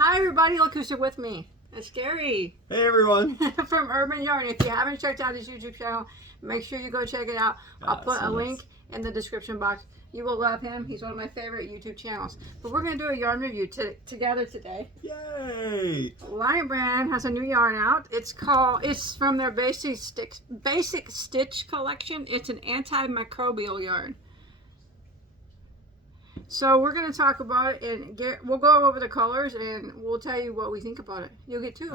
Hi everybody, look who's here with me. It's Gary. Hey everyone. From Urban Yarn. If you haven't checked out his YouTube channel, make sure you go check it out. I'll put a link in the description box. You will love him. He's one of my favorite YouTube channels. But we're going to do a yarn review together today. Yay! Lion Brand has a new yarn out. It's from their Basic Stitch collection. It's an antimicrobial yarn. So we're going to talk about it, and we'll go over the colors, and we'll tell you what we think about it. You'll get two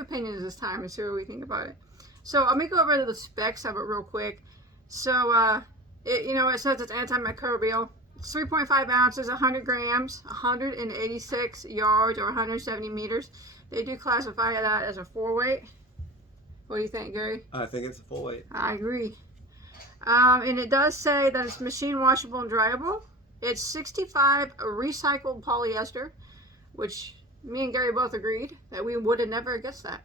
opinions this time and see what we think about it. So let me go over the specs of it real quick. So it says it's antimicrobial. It's 3.5 ounces, 100 grams, 186 yards or 170 meters. They do classify that as a 4-weight. What do you think, Gary? I think it's a 4-weight. I agree. And it does say that it's machine washable and dryable. It's 65 recycled polyester, which me and Gary both agreed that we would have never guessed that.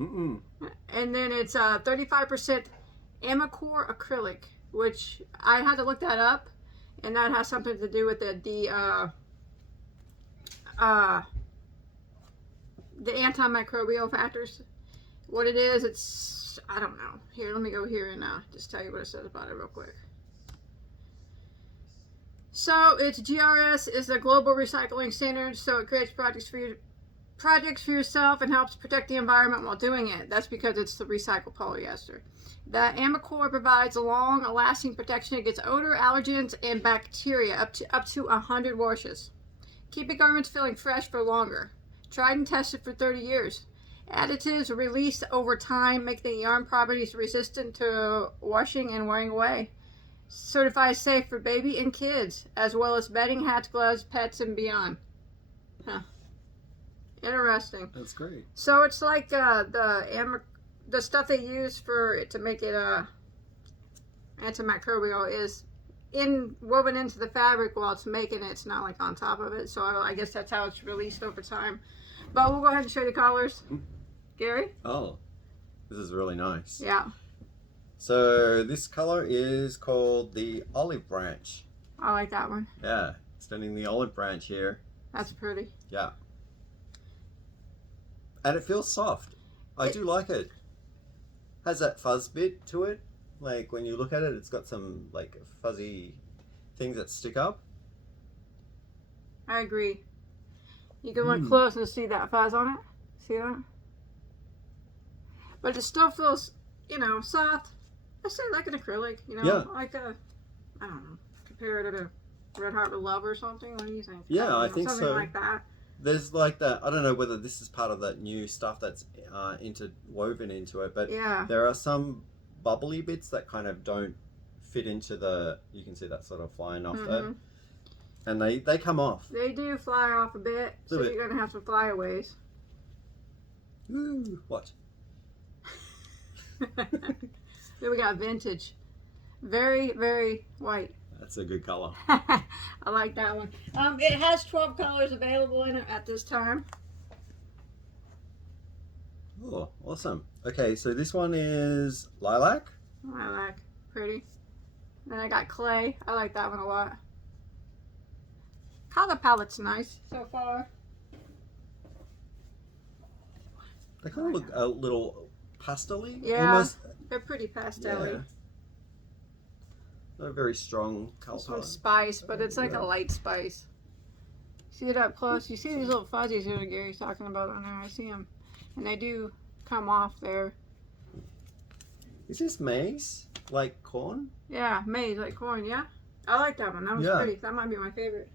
Mm-mm. And then it's 35% Amicor acrylic, which I had to look that up, and that has something to do with the antimicrobial factors. What it is, it's, I don't know. Here, let me go here and just tell you what it says about it real quick. So it's GRS is the global recycling standard, so it creates projects for yourself and helps protect the environment while doing it. That's because it's the recycled polyester. The Amicor provides long-lasting protection against odor, allergens, and bacteria up to 100 washes. Keeping garments feeling fresh for longer. Tried and tested for 30 years. Additives released over time make the yarn properties resistant to washing and wearing away. Certified safe for baby and kids, as well as bedding, hats, gloves, pets, and beyond. Huh. Interesting. That's great. So it's like the stuff they use to make it antimicrobial is woven into the fabric while it's making it. It's not like on top of it. So I guess that's how it's released over time. But we'll go ahead and show you the colors. Gary? Oh, this is really nice. Yeah. So this color is called the olive branch. I like that one. Yeah, extending the olive branch here. That's pretty. Yeah. And it feels soft. I do like it. Has that fuzz bit to it. Like when you look at it, it's got some like fuzzy things that stick up. I agree. You can look close and see that fuzz on it. See that? But it still feels, soft. I say like an acrylic, like I don't know, compare it to Red Heart with Love or something. What do you think? Yeah, I think something so. Like that. There's like that. I don't know whether this is part of that new stuff that's interwoven into it, but yeah, there are some bubbly bits that kind of don't fit into the. You can see that sort of flying off there, and they come off. They do fly off a bit, so you're gonna have some flyaways. Woo! What? Then we got vintage, very, very white. That's a good color. I like that one. It has 12 colors available in it at this time. Oh, awesome. Okay, so this one is lilac. Lilac, pretty. Then I got clay. I like that one a lot. Color palette's nice so far. They kind of look a little pastel-y. Yeah, almost. They're pretty pastel-y. Yeah. Not a very strong color. This one's spice, but it's like a light spice. See it up close? You see these little fuzzies that Gary's talking about on there? I see them. And they do come off there. Is this maize? Like corn? Yeah, maize, like corn, yeah? I like that one. That was pretty. That might be my favorite.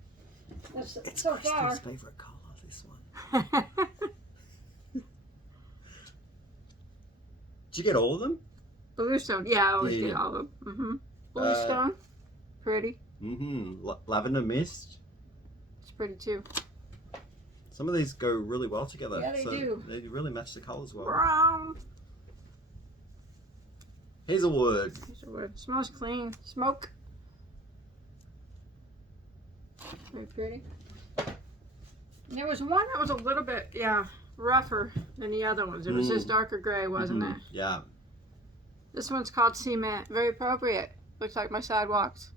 It's so Kristen's far. favorite color, this one. Did you get all of them? Bluestone. Yeah, I always get all of them. Bluestone. Pretty. Lavender mist. It's pretty too. Some of these go really well together. Yeah, they do. They really match the colors well. Brown. Hazelwood. Hazelwood. Smells clean. Smoke. Very pretty. And there was one that was a little bit, rougher than the other ones. It was just darker gray, wasn't it? Yeah. This one's called Cement. Very appropriate. Looks like my sidewalks.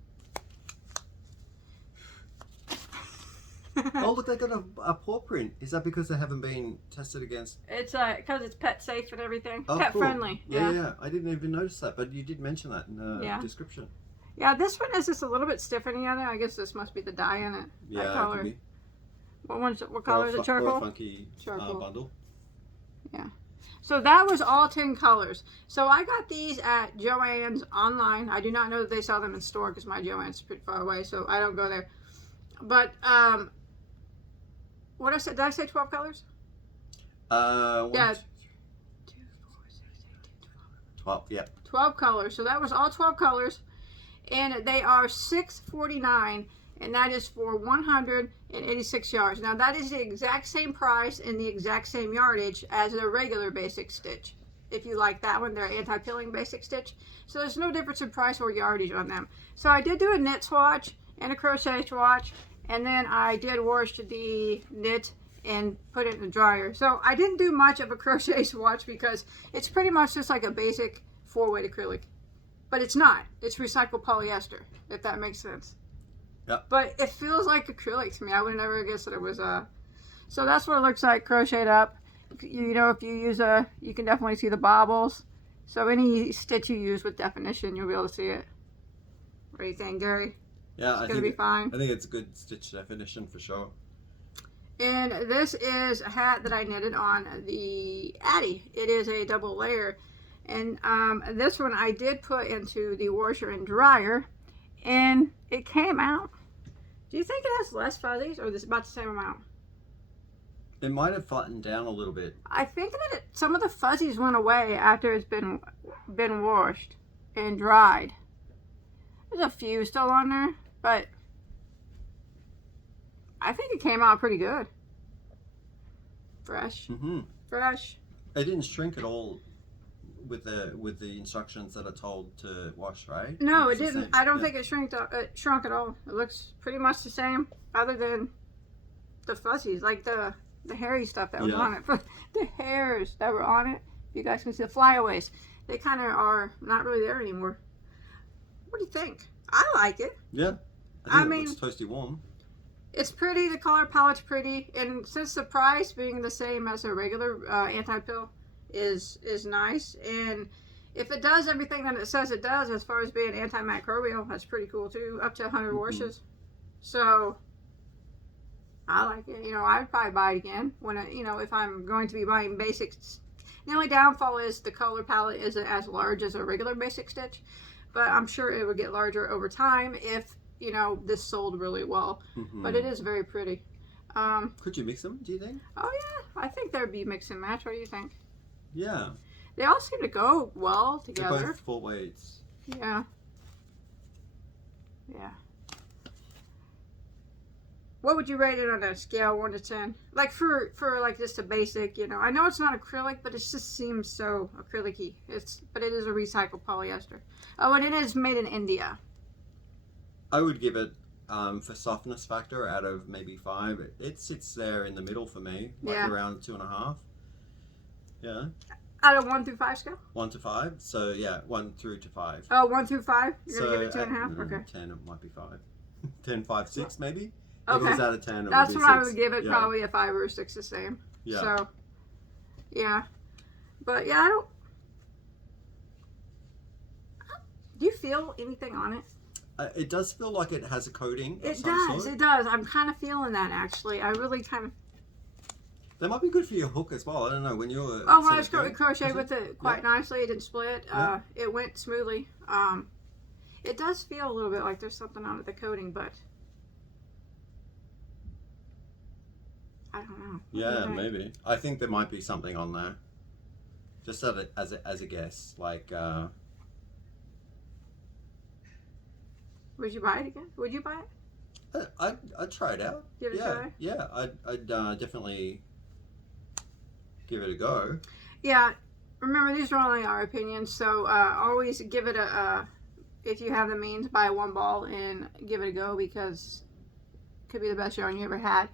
Oh, look, they got a paw print. Is that because they haven't been tested against? It's because it's pet safe and everything. Oh, Pet cool. friendly. Yeah. I didn't even notice that, but you did mention that in the Yeah. description. Yeah, this one is just a little bit stiffer than the other. I guess this must be the dye in it. Yeah, that it color. could be. What color is it? Charcoal? Or a funky Charcoal. bundle. Yeah. So that was all 10 colors. So I got these at Joann's online. I do not know that they sell them in store because my Joann's pretty far away, so I don't go there. But what I said? Did I say 12 colors? Yeah. 12. Yeah. 12 colors. So that was all 12 colors, and they are $6.49, and that is for 186 yards. Now that is the exact same price and the exact same yardage as a regular basic stitch. If you like that one, they're anti-pilling basic stitch. So there's no difference in price or yardage on them. So I did do a knit swatch and a crochet swatch, and then I did wash the knit and put it in the dryer. So I didn't do much of a crochet swatch because it's pretty much just like a basic 4-weight acrylic. But it's not. It's recycled polyester, if that makes sense. Yeah. But it feels like acrylic to me. I would have never guessed that it was so that's what it looks like crocheted up. You know, if you use you can definitely see the bobbles. So any stitch you use with definition, you'll be able to see it. What do you think, Gary? Yeah, It's gonna be fine. I think it's a good stitch definition for sure. And this is a hat that I knitted on the Addy. It is a double layer. And this one I did put into the washer and dryer, and it came out. Do you think it has less fuzzies, or is it about the same amount? It might have flattened down a little bit. I think that some of the fuzzies went away after it's been washed and dried. There's a few still on there, but I think it came out pretty good. Fresh. Mm-hmm. Fresh. It didn't shrink at all with the instructions that are told to wash, right? No, It's it the didn't. same. I don't Yeah. think it shrunk at all. It looks pretty much the same, other than the fuzzies, like the hairy stuff that was Yeah. on it. But the hairs that were on it, you guys can see the flyaways. They kind of are not really there anymore. What do you think? I like it. Yeah. I It mean, looks toasty warm. it's pretty. The color palette's pretty, and since the price being the same as a regular anti-pill is nice, and if it does everything that it says it does as far as being antimicrobial, that's pretty cool too. Up to 100 washes. So I like it. You know, I'd probably buy it again when if I'm going to be buying basics. The only downfall is the color palette isn't as large as a regular basic stitch, but I'm sure it would get larger over time if this sold really well. Mm-hmm. But it is very pretty. Could you mix them, do you think? Oh yeah, I think there'd be mix and match. What do you think? Yeah. They all seem to go well They're together. both 4 weights. Yeah. Yeah. What would you rate it on a scale 1 to 10? Like for like just a basic, I know it's not acrylic, but it just seems so acrylic-y. But it is a recycled polyester. Oh, and it is made in India. I would give it, for softness factor, out of maybe 5. It sits there in the middle for me, like Yeah. around 2.5. Yeah. Out of 1 through 5 scale? 1 to 5. So yeah, 1 through to 5. Oh, 1 through 5? You're So going to give it 2.5? Okay. 10, it might be 5. 10, 5, 6 maybe? Okay. If it was out of 10, it That's would be what I 6. would give it, Yeah. probably a 5 or a 6 the same. Yeah. So, yeah. But yeah, do you feel anything on it? It does feel like it has a coating of It some does, sort. it does. I'm kind of feeling that actually. I really kind of. That might be good for your hook as well. I don't know, when you're... Oh, when I was crocheted with it quite Yeah. nicely, it didn't split. Yeah. It went smoothly. It does feel a little bit like there's something on it, the coating, but I don't know. What do you Yeah, think? maybe. I think there might be something on there. Just as a guess. Like, Would you buy it again? Would you buy it? I'd try it out. Give it a yeah, try? Yeah, I'd definitely give it a go. Yeah. Remember, these are only our opinions, so always give it if you have the means, buy 1 ball and give it a go, because it could be the best yarn you ever had.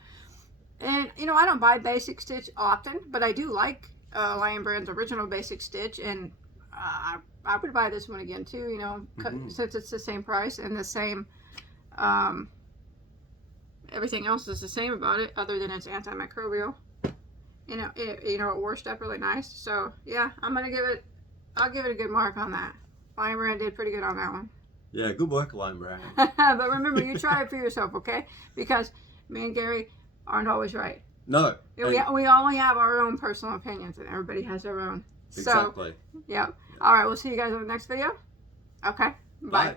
And, I don't buy Basic Stitch often, but I do like Lion Brand's original Basic Stitch, and I would buy this one again too, since it's the same price and the same everything else is the same about it, other than it's antimicrobial. You know, it washed up really nice. So yeah, I'll give it a good mark on that. Lion Brand did pretty good on that one. Yeah, good work, Lion Brand. But remember, you try it for yourself, okay? Because me and Gary aren't always right. No. We only have our own personal opinions, and everybody has their own. Exactly. So, yeah. All right, we'll see you guys in the next video. Okay. Bye. Bye.